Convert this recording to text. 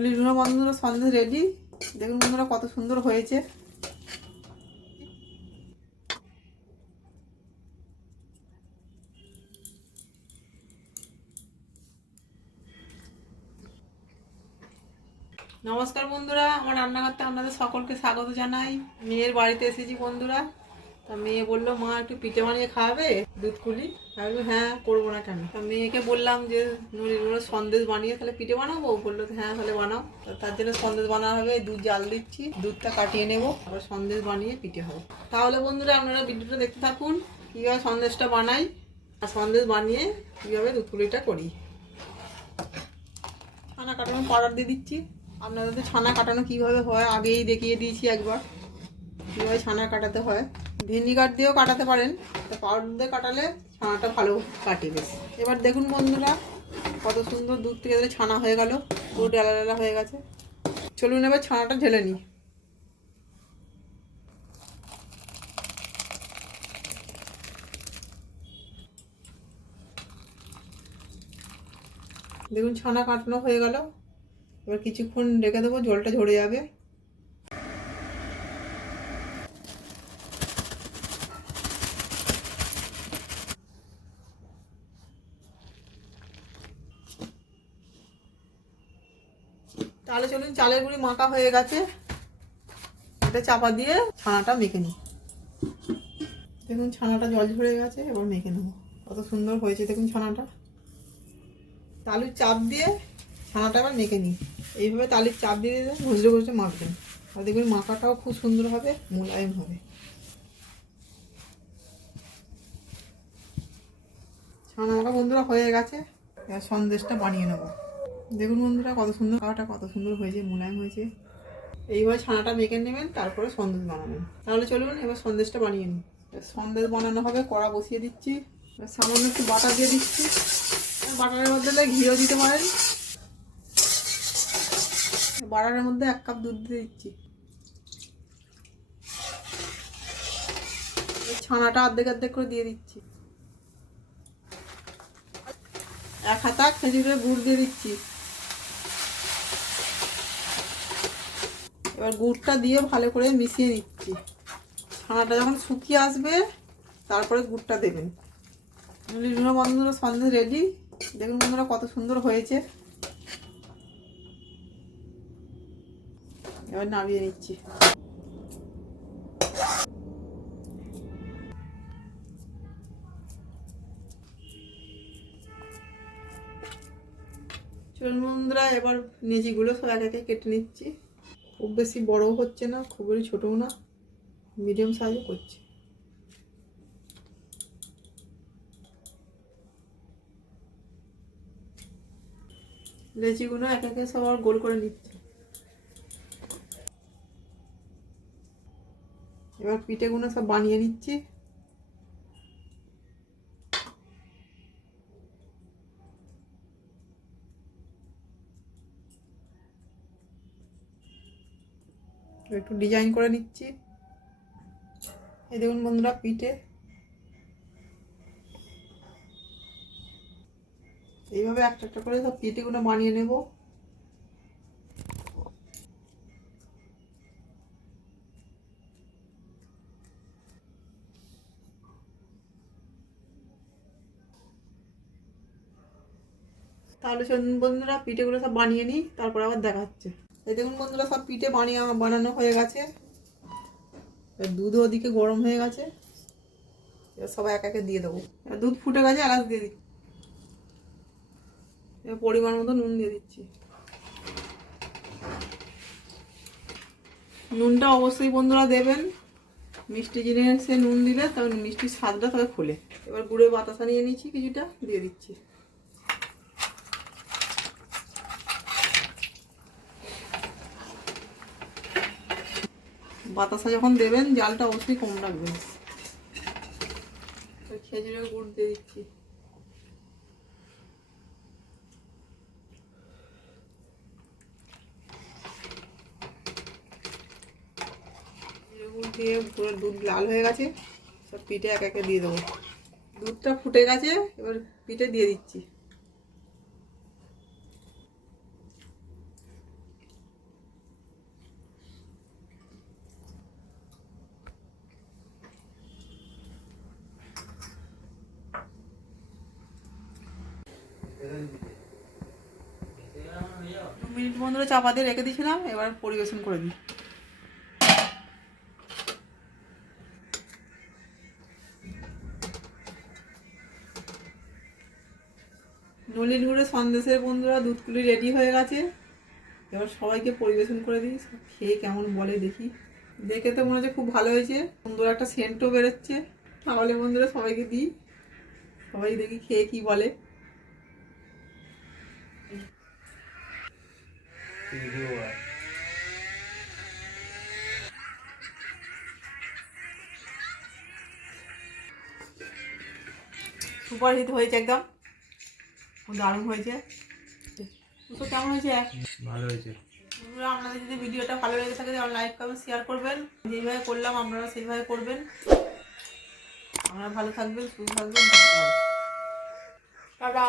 লিটুনো বন্ধুরা সন্দেশ রেডি দেখুন বন্ধুরা কত সুন্দর হয়েছে। নমস্কার বন্ধুরা, আমার রান্নাঘরতে আপনাদের সকলকে স্বাগত জানাই। মেয়ের বাড়িতে এসেছি বন্ধুরা। তা মেয়ে বলল, মা, একটু পিঠে বানিয়ে খাওয়াবে দুধ কুলি? আমি হ্যাঁ করব না কেন? তা মেয়েকে বললাম যে নুড়ি সন্দেশ বানিয়ে তাহলে পিঠে বানাবো? বলল হ্যাঁ তাহলে বানাও। তার জন্য সন্দেশ বানানো হবে দুধ জাল দিচ্ছি, দুধটা কাটিয়ে নেব আবার সন্দেশ বানিয়ে পিঠে হবে। তাহলে বন্ধুরা, আপনারা ভিডিওটা দেখতে থাকুন, কীভাবে সন্দেশটা বানাই আর সন্দেশ বানিয়ে কীভাবে দুধ কুলিটা করি। ছানা কাটানো পাউডার দিয়ে দিচ্ছি। আপনাদের ছানা কাটানো কীভাবে হয় আগেই দেখিয়ে দিয়েছি একবার। কীভাবে ছানা কাটাতে হয়। ভিনিগার দিয়েও কাটাতে পারেন পাউডার দিয়ে কাটালে ছানাটা ভালো কাটে বেশ। এবার দেখুন বন্ধুরা, কত সুন্দর দুধ থেকে ছানা হয়ে গেল, পুরো ডালা ডালা হয়ে গেছে। চলুন এবার ছানাটা ঢেলে নিই। দেখুন ছানা কাটানো হয়ে গেল, এবার কিছুক্ষণ রেখে দেবো, জলটা ঝরে যাবে। তাহলে চলুন, চালের গুঁড়ি মাখা হয়ে গেছে। এটা চাপা দিয়ে ছানাটা মেখে নিই। দেখুন, ছানাটা জল ঝরে গেছে, এবার মেখে নেব। কত সুন্দর হয়েছে দেখুন ছানাটা। তালুর চাপ দিয়ে ছানাটা আবার মেখে নিই। এইভাবে তালির চাপ দিয়ে দিয়ে ঘুষড়ে ঘুষড়ে মাখবেন। আর দেখবেন, মাখাটাও খুব সুন্দর হবে, মোলায়েম হবে। ছানাটা বন্ধুরা হয়ে গেছে, এবার সন্দেশটা বানিয়ে নেব। দেখুন বন্ধুরা, কত সুন্দর খাওয়াটা, কত সুন্দর হয়েছে, মোলায়েম হয়েছে। এইভাবে ছানাটা মেখে নেবেন, তারপরে সন্দেশ বানাবেন। তাহলে চলুন, এবার সন্দেশটা বানিয়ে নিন সন্দেশ বানানো হবে, কড়া বসিয়ে দিচ্ছি। সামান্য একটু বাটার দিয়ে দিচ্ছি। বাটারের বদলে ঘিও দিতে পারেন। বাটারের মধ্যে এক কাপ দুধ দিয়ে দিচ্ছি। ছানাটা অর্ধেক অর্ধেক করে দিয়ে দিচ্ছি। এক হাতা খেজুরের গুড় দিয়ে দিচ্ছি। এবার গুড়টা দিয়ে ভালো করে মিশিয়ে নিচ্ছি ছানাটা যখন শুকিয়ে আসবে, তারপরে গুড়টা দেবেন। লিটুনো বন্ধুরা সন্দেহ রেডি দেখুন বন্ধুরা কত সুন্দর হয়েছে। এবার নামিয়ে নিচ্ছি। চলুন বন্ধুরা, এবার নেজিগুলো সব একে কেটে নিচ্ছি। খুব বেশি বড়ও হচ্ছে না খুবই বেশি ছোটও না মিডিয়াম সাইজও করছে। লেচিগুলো এক একে সবার গোল করে নিচ্ছে। এবার পিঠেগুলো সব বানিয়ে নিচ্ছি। একটু ডিজাইন করে নিচ্ছি। এই দেখুন বন্ধুরা, পিঠে। এইভাবে একটা একটা করে সব পিঠেগুলো বানিয়ে নেব। তাহলে বন্ধুরা, পিঠেগুলো সব বানিয়ে নিই, তারপর আবার দেখা হচ্ছে এই দেখুন বন্ধুরা, সব পিঠে বানিয়ে বানানো হয়ে গেছে। দুধও ওদিকে গরম হয়ে গেছে। এবার সব এক একে দিয়ে দেবো। দুধ ফুটে গেছে, এলাচ দিয়ে দিচ্ছি। পরিমাণ মতো নুন দিয়ে দিচ্ছি। নুনটা অবশ্যই বন্ধুরা দেবেন। মিষ্টি জিনিসে নুন দিলে তবে মিষ্টির স্বাদটা তবে খুলে। এবার গুড়ের বাতাসা নিয়ে নিচ্ছি, কিছুটা দিয়ে দিচ্ছি। বাতাসা যখন দেবেন, জালটা অবশ্যই কম রাখবেন। খেজুরের গুড় দিয়ে দিচ্ছি। দিয়ে পুরো দুধ লাল হয়ে গেছে সব পিঠে এক একে দিয়ে দেবো। দুধটা ফুটে গেছে, এবার পিঠে দিয়ে দিচ্ছি। মিনিট বন্ধুরা চাপা দিয়ে রেখে দিয়েছিলাম, এবার পরিবেশন করে দিই। গুড়ে সন্দেশের বন্ধুরা দুধগুলি রেডি হয়ে গেছে। এবার সবাইকে পরিবেশন করে দিই খেয়ে কেমন বলে দেখি। দেখে তো মনে হচ্ছে খুব ভালো হয়েছে। সুন্দর একটা সেন্টও বেরোচ্ছে। তাহলে বন্ধুরা সবাইকে দিই। সবাই দেখি খেয়ে কি বলে। সুপার হিট হয়েছে একদম। খুব দারুণ হয়েছে। তো কেমন হয়েছে? ভালো হয়েছে। আপনাদের যদি ভিডিওটা ভালো লেগে থাকে তাহলে লাইক কমেন্ট শেয়ার করবেন। যেইভাবে করলাম আপনারা সেইভাবে করবেন। আপনারা ভালো থাকবেন সুস্থ থাকবেন টাটা।